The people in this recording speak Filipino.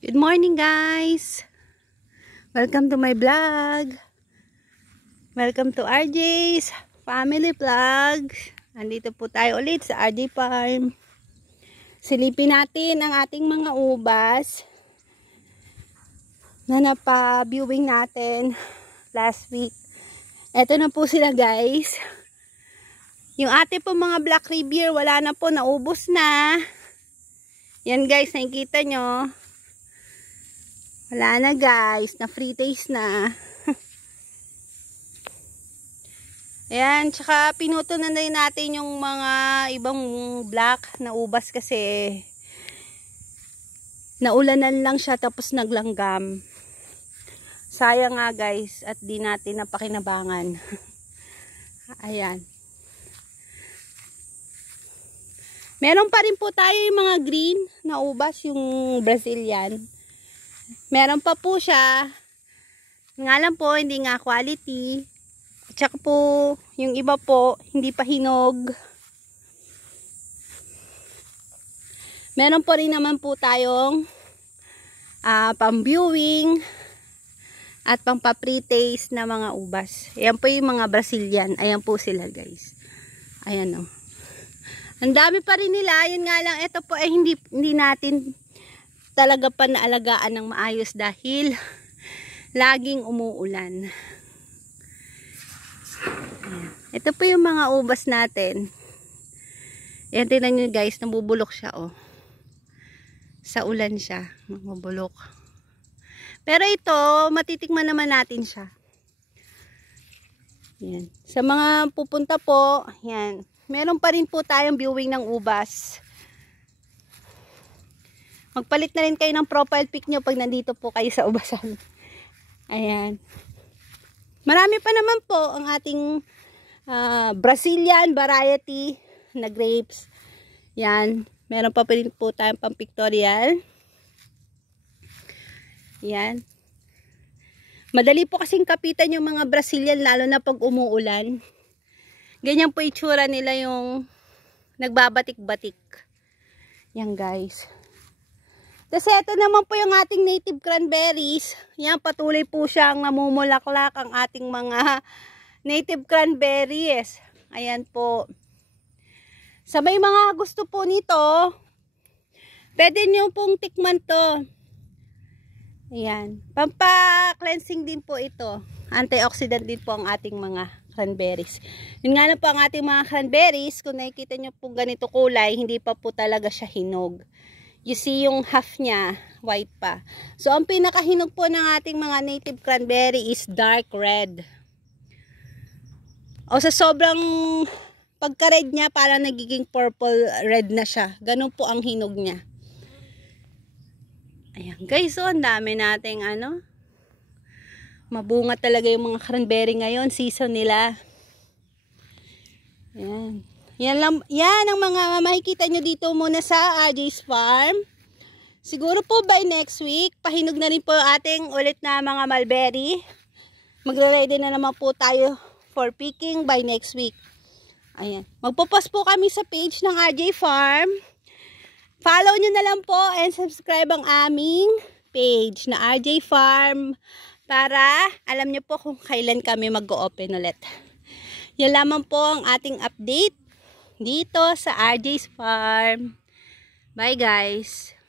Good morning guys! Welcome to my vlog. Welcome to RJ's Family Vlog. Andito po tayo ulit sa RJ Farm. Silipin natin ang ating mga ubas na napa-viewing natin last week. Eto na po sila guys. Yung ate po mga Black Rivier wala na po, naubos na. Yan guys, nakikita nyo. Wala na guys, na free taste na. Ayan, tsaka pinuto na rin natin yung mga ibang black na ubas kasi naulanan lang siya tapos naglanggam. Sayang nga guys at di natin napakinabangan. Ayan. Meron pa rin po tayo yung mga green na ubas, yung Brazilian. Meron pa po siya. Nga lang po, hindi nga quality. At saka po, yung iba po, hindi pa hinog. Meron po rin naman po tayong pang-viewing at pang-pre-taste na mga ubas. Ayan po yung mga Brazilian. Ayan po sila guys. Ayan o. Ang dami pa rin nila. Yun nga lang, ito po ay hindi natin talaga pa naalagaan ng maayos dahil laging umuulan. Ito po yung mga ubas natin. Ayan, tingnan nyo guys, nabubulok siya oh. Sa ulan siya, nabubulok. Pero ito, matitikman naman natin siya. Ayan. Sa mga pupunta po, ayan, meron pa rin po tayong viewing ng ubas. Magpalit na rin kayo ng profile pic nyo pag nandito po kayo sa ubasan. Ayan. Marami pa naman po ang ating Brazilian variety na grapes. Yan. Meron pa rin po tayong pang pictorial. Yan. Madali po kasing kapitan yung mga Brazilian lalo na pag umuulan. Ganyan po itsura nila yung nagbabatik-batik. Yan guys. Kasi ito naman po yung ating native cranberries. Yan, patuloy po siyang namumulaklak ang ating mga native cranberries. Ayan po. Sa may mga gusto po nito, pwede nyo pong tikman to. Ayan. Pampa-cleansing din po ito. Antioxidant din po ang ating mga cranberries. Yun nga na po ang ating mga cranberries. Kung nakikita nyo po ganito kulay, hindi pa po talaga siya hinog. You see yung half niya, white pa. So, ang pinakahinog po ng ating mga native cranberry is dark red. O sa sobrang pagka-red niya, parang nagiging purple red na siya. Ganun po ang hinog niya. Ayan guys, so ang dami nating mabunga talaga yung mga cranberry ngayon, season nila. Ayan. Yan ang mga makikita nyo dito muna sa RJ's Farm. Siguro po by next week, pahinog na rin po ating ulit na mga mulberry. Magre-ready na naman po tayo for picking by next week. Ayan. Magpo-post po kami sa page ng RJ Farm. Follow nyo na lang po and subscribe ang aming page na RJ Farm para alam nyo po kung kailan kami mag-open ulit. Yan lamang po ang ating update dito sa RJ's Farm. Bye guys!